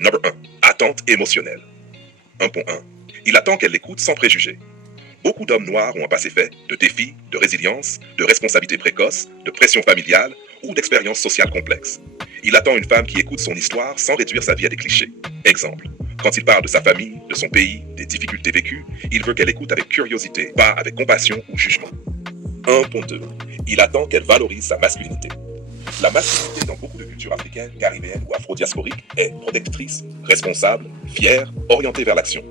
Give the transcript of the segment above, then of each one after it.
Number 1. Attente émotionnelle. 1.1. Il attend qu'elle l'écoute sans préjugés. Beaucoup d'hommes noirs ont un passé fait de défis, de résilience, de responsabilités précoces, de pression familiale ou d'expériences sociales complexes. Il attend une femme qui écoute son histoire sans réduire sa vie à des clichés. Exemple. Quand il parle de sa famille, de son pays, des difficultés vécues, il veut qu'elle écoute avec curiosité, pas avec compassion ou jugement. 1.2. Il attend qu'elle valorise sa masculinité. La masculinité dans beaucoup de cultures africaines, caribéennes ou afro-diasporiques est protectrice, responsable, fière, orientée vers l'action.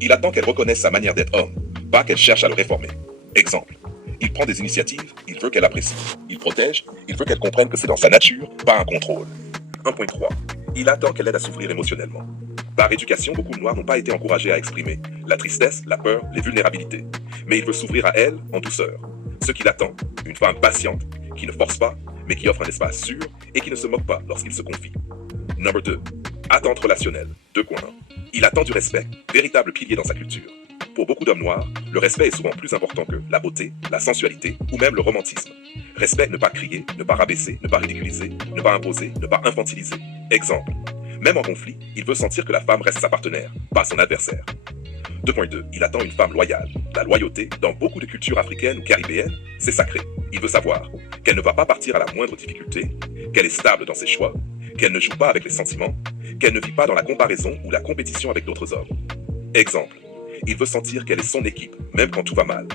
Il attend qu'elle reconnaisse sa manière d'être homme, pas qu'elle cherche à le réformer. Exemple. Il prend des initiatives, il veut qu'elle apprécie. Il protège, il veut qu'elle comprenne que c'est dans sa nature, pas un contrôle. 1.3. Il attend qu'elle l'aide à s'ouvrir émotionnellement. Par éducation, beaucoup de Noirs n'ont pas été encouragés à exprimer la tristesse, la peur, les vulnérabilités. Mais il veut s'ouvrir à elle en douceur. Ce qu'il attend, une femme patiente, qui ne force pas, mais qui offre un espace sûr et qui ne se moque pas lorsqu'il se confie. Number 2. Attente relationnelle. 2.1. Il attend du respect, véritable pilier dans sa culture. Pour beaucoup d'hommes noirs, le respect est souvent plus important que la beauté, la sensualité ou même le romantisme. Respect, ne pas crier, ne pas rabaisser, ne pas ridiculiser, ne pas imposer, ne pas infantiliser. Exemple. Même en conflit, il veut sentir que la femme reste sa partenaire, pas son adversaire. 2.2. Il attend une femme loyale. La loyauté, dans beaucoup de cultures africaines ou caribéennes, c'est sacré. Il veut savoir qu'elle ne va pas partir à la moindre difficulté, qu'elle est stable dans ses choix, qu'elle ne joue pas avec les sentiments, qu'elle ne vit pas dans la comparaison ou la compétition avec d'autres hommes. Exemple. Il veut sentir qu'elle est son équipe, même quand tout va mal.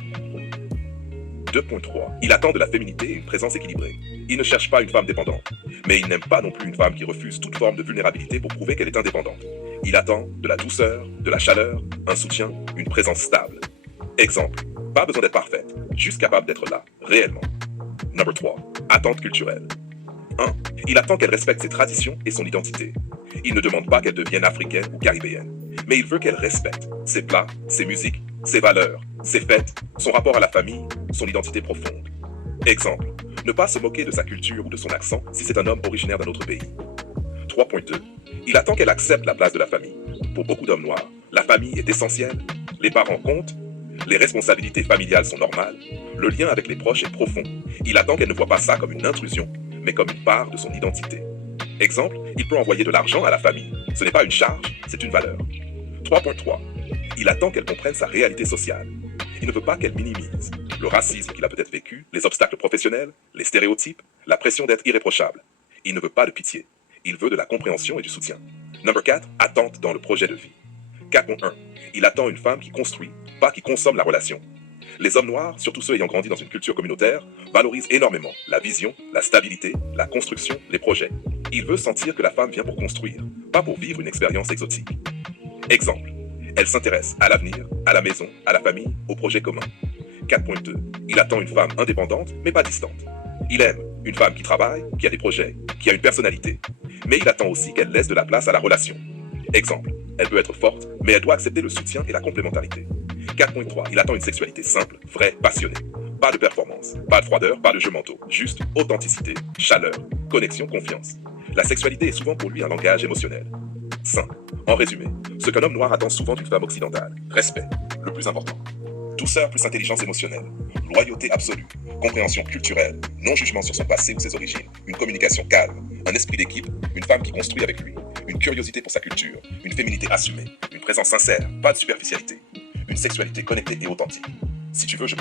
2.3. Il attend de la féminité et une présence équilibrée. Il ne cherche pas une femme dépendante, mais il n'aime pas non plus une femme qui refuse toute forme de vulnérabilité pour prouver qu'elle est indépendante. Il attend de la douceur, de la chaleur, un soutien, une présence stable. Exemple. Pas besoin d'être parfaite, juste capable d'être là, réellement. Number 3. Attente culturelle. 1. Il attend qu'elle respecte ses traditions et son identité. Il ne demande pas qu'elle devienne africaine ou caribéenne, mais il veut qu'elle respecte ses plats, ses musiques, ses valeurs, ses fêtes, son rapport à la famille, son identité profonde. Exemple. Ne pas se moquer de sa culture ou de son accent si c'est un homme originaire d'un autre pays. 3.2. Il attend qu'elle accepte la place de la famille. Pour beaucoup d'hommes noirs, la famille est essentielle, les parents comptent, les responsabilités familiales sont normales, le lien avec les proches est profond. Il attend qu'elle ne voit pas ça comme une intrusion, mais comme une part de son identité. Exemple, il peut envoyer de l'argent à la famille. Ce n'est pas une charge, c'est une valeur. 3.3. Il attend qu'elle comprenne sa réalité sociale. Il ne veut pas qu'elle minimise le racisme qu'il a peut-être vécu, les obstacles professionnels, les stéréotypes, la pression d'être irréprochable. Il ne veut pas de pitié. Il veut de la compréhension et du soutien. Number 4. Attente dans le projet de vie. 4.1. Il attend une femme qui construit, pas qui consomme la relation. Les hommes noirs, surtout ceux ayant grandi dans une culture communautaire, valorisent énormément la vision, la stabilité, la construction, les projets. Il veut sentir que la femme vient pour construire, pas pour vivre une expérience exotique. Exemple. Elle s'intéresse à l'avenir, à la maison, à la famille, aux projets communs. 4.2. Il attend une femme indépendante, mais pas distante. Il aime une femme qui travaille, qui a des projets, qui a une personnalité. Mais il attend aussi qu'elle laisse de la place à la relation. Exemple. Elle peut être forte, mais elle doit accepter le soutien et la complémentarité. 4.3. Il attend une sexualité simple, vraie, passionnée. Pas de performance, pas de froideur, pas de jeux mentaux. Juste authenticité, chaleur, connexion, confiance. La sexualité est souvent pour lui un langage émotionnel. 5. En résumé, ce qu'un homme noir attend souvent d'une femme occidentale. Respect, le plus important. Douceur plus intelligence émotionnelle. Loyauté absolue. Compréhension culturelle. Non-jugement sur son passé ou ses origines. Une communication calme. Un esprit d'équipe. Une femme qui construit avec lui. Une curiosité pour sa culture. Une féminité assumée. Une présence sincère. Pas de superficialité. Une sexualité connectée et authentique. Si tu veux, je...